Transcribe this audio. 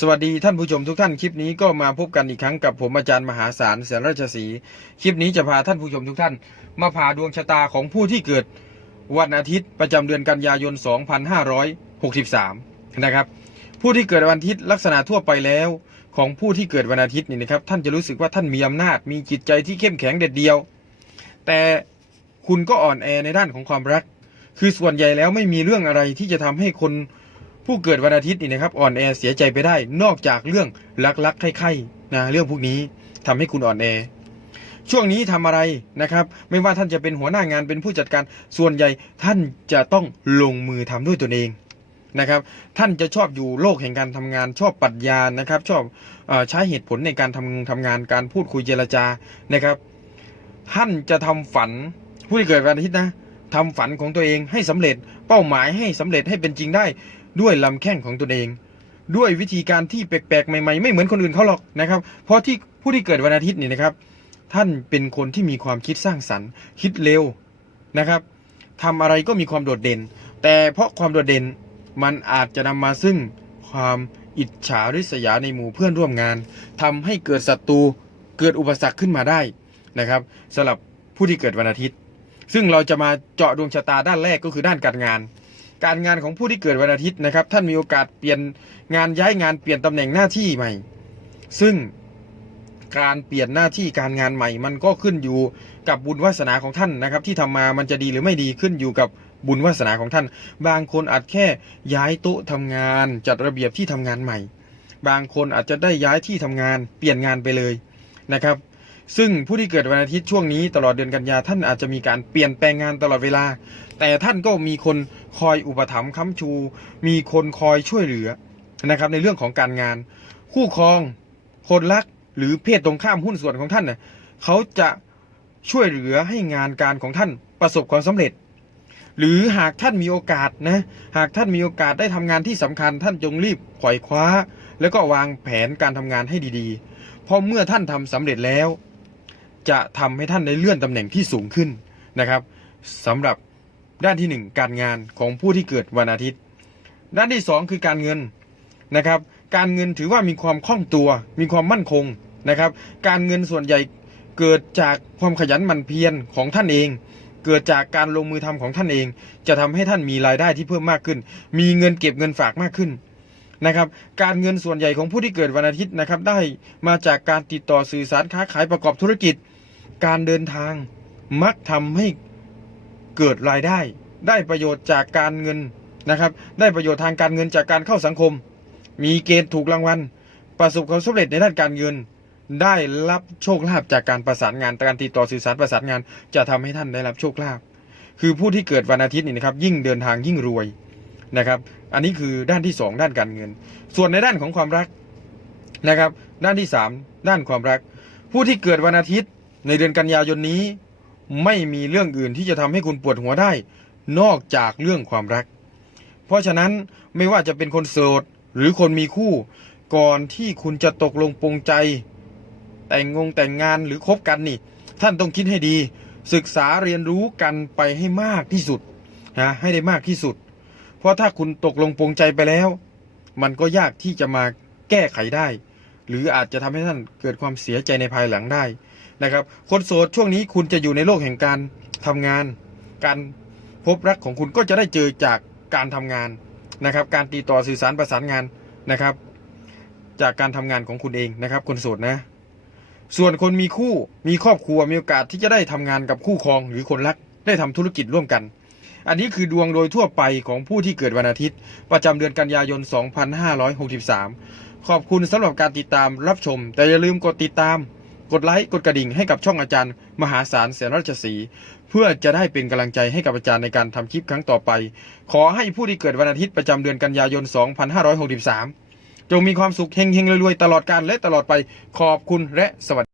สวัสดีท่านผู้ชมทุกท่านคลิปนี้ก็มาพบกันอีกครั้งกับผมอาจารย์มหาศาลแสนราชสีคลิปนี้จะพาท่านผู้ชมทุกท่าน มาผ่าดวงชะตาของผู้ที่เกิดวันอาทิตย์ประจำเดือนกันยายน 2563 นะครับ ผู้ที่เกิดวันอาทิตย์ลักษณะทั่วไปแล้ว ของผู้ที่เกิดวันอาทิตย์นี่นะครับ ท่านจะรู้สึกว่าท่านมีอำนาจมีจิตใจที่เข้มแข็งเด็ดเดียว แต่คุณก็อ่อนแอในด้านของความรัก คือส่วนใหญ่แล้วไม่มีเรื่องอะไรที่จะทำให้คน ผู้เกิดวันอาทิตย์นี่นะครับอ่อนแอเสียใจไปได้ นอกจากเรื่องรักๆใคร่ๆนะเรื่องพวกนี้ทำให้คุณอ่อนแอ ช่วงนี้ทำอะไรนะครับ ไม่ว่าท่านจะเป็นหัวหน้างานเป็นผู้จัดการส่วนใหญ่ท่านจะต้องลงมือทำด้วยตนเองนะครับ ท่านจะชอบอยู่โลกแห่งการทำงาน ชอบปรัชญานะครับ ชอบอใช้เหตุผลในการทำทำงานการพูดคุยเจรจานะครับ ท่านจะทำฝันผู้ที่เกิดวันอาทิตย์นะทำฝันของตัวเองให้สำเร็จเป้าหมายให้สำเร็จให้เป็นจริงได้ ด้วยลำแข้งของตนเอง ด้วยวิธีการที่แปลกๆใหม่ๆ ไม่เหมือนคนอื่นเขาหรอกนะครับ เพราะที่ผู้ที่เกิดวันอาทิตย์นี่นะครับ ท่านเป็นคนที่มีความคิดสร้างสรรค์ คิดเร็วนะครับทำอะไรก็มีความโดดเด่น แต่เพราะความโดดเด่นมันอาจจะนำมาซึ่งความอิจฉาริษยาในหมู่เพื่อนร่วมงานทำให้เกิดศัตรูเกิดอุปสรรคขึ้นมาได้นะครับสำหรับผู้ที่เกิดวันอาทิตย์ ซึ่งเราจะมาเจาะดวงชะตาด้านแรกก็คือด้านการงาน การงานของผู้ที่เกิดวันอาทิตย์นะครับ ท่านมีโอกาสเปลี่ยนงานย้ายงานเปลี่ยนตำแหน่งหน้าที่ใหม่ ซึ่งการเปลี่ยนหน้าที่การงานใหม่ มันก็ขึ้นอยู่กับบุญวาสนาของท่านนะครับ ที่ทำมามันจะดีหรือไม่ดีขึ้นอยู่กับบุญวาสนาของท่าน บางคนอาจแค่ย้ายโต๊ะทำงาน จัดระเบียบที่ทำงานใหม่ บางคนอาจจะได้ย้ายที่ทำงาน เปลี่ยนงานไปเลยนะครับ ซึ่งผู้ที่เกิดวันอาทิตย์ช่วงนี้ตลอดเดือนกันยาท่านอาจจะมีการเปลี่ยนแปลงงานตลอดเวลา แต่ท่านก็มีคนคอยอุปถัมภ์ค้ำชู มีคนคอยช่วยเหลือนะครับในเรื่องของการงาน คู่ครอง คนรักหรือเพศตรงข้ามหุ้นส่วนของท่านเน่ยเขาจะช่วยเหลือให้งานการของท่านประสบความสำเร็จ หรือหากท่านมีโอกาสนะหากท่านมีโอกาสได้ทำงานที่สำคัญ ท่านจงรีบขว่คว้า แล้วก็วางแผนการทำงานให้ดีๆเพราะเมื่อท่านทำสำเร็จแล้ว จะทำให้ท่านได้เลื่อนตำแหน่งที่สูงขึ้นนะครับสำหรับด้านที่หนึ่งการงานของผู้ที่เกิดวันอาทิตย์ ด้านที่สองคือการเงินนะครับ การเงินถือว่ามีความคล่องตัว มีความมั่นคงนะครับ การเงินส่วนใหญ่เกิดจากความขยันหมั่นเพียรของท่านเอง เกิดจากการลงมือทำของท่านเอง จะทำให้ท่านมีรายได้ที่เพิ่มมากขึ้น มีเงินเก็บเงินฝากมากขึ้นนะครับ การเงินส่วนใหญ่ของผู้ที่เกิดวันอาทิตย์นะครับ ได้มาจากการติดต่อสื่อสารค้าขายประกอบธุรกิจ การเดินทางมักทำให้เกิดรายได้ ได้ประโยชน์จากการเงินนะครับ ได้ประโยชน์ทางการเงินจากการเข้าสังคม มีเกณฑ์ถูกรางวัล ประสบความสำเร็จในด้านการเงิน ได้รับโชคลาภจากการประสานงานการติดต่อสื่อสารประสานงาน จะทำให้ท่านได้รับโชคลาภคือผู้ที่เกิดวันอาทิตย์นี่นะครับ ยิ่งเดินทางยิ่งรวยนะครับ อันนี้คือด้านที่สองด้านการเงิน ส่วนในด้านของความรักนะครับ ด้านที่สามด้านความรัก ผู้ที่เกิดวันอาทิตย์ ในเดือนกันยายนนี้ ไม่มีเรื่องอื่นที่จะทำให้คุณปวดหัวได้ นอกจากเรื่องความรัก เพราะฉะนั้นไม่ว่าจะเป็นคนโสดหรือคนมีคู่ ก่อนที่คุณจะตกลงปรงใจ แต่งงงแต่งงานหรือคบกันนี่ ท่านต้องคิดให้ดี ศึกษาเรียนรู้กันไปให้มากที่สุดนะให้ได้มากที่สุด เพราะถ้าคุณตกลงปรงใจไปแล้ว มันก็ยากที่จะมาแก้ไขได้ หรืออาจจะทำให้ท่านเกิดความเสียใจในภายหลังได้ นะครับ คนโสดช่วงนี้คุณจะอยู่ในโลกแห่งการทำงาน การพบรักของคุณก็จะได้เจอจากการทำงานนะครับ การติดต่อสื่อสารประสานงานนะครับ จากการทำงานของคุณเองนะครับ คนโสดนะ ส่วนคนมีคู่มีครอบครัวมีโอกาสที่จะได้ทำงานกับคู่ครองหรือคนรักได้ทำธุรกิจร่วมกัน อันนี้คือดวงโดยทั่วไปของผู้ที่เกิดวันอาทิตย์ ประจำเดือนกันยายน 2563 ขอบคุณสำหรับการติดตามรับชม แต่อย่าลืมกดติดตาม กดไลค์กดกระดิ่งให้กับช่องอาจารย์ มหาศาลแสนราชสีเพื่อจะได้เป็นกำลังใจให้กับอาจารย์ในการทำคลิปครั้งต่อไป ขอให้ผู้ที่เกิดวันอาทิตย์ประจำเดือนกันยายน 2563 จงมีความสุขเฮงๆรวยๆตลอดกาลและตลอดไปขอบคุณและสวัสดี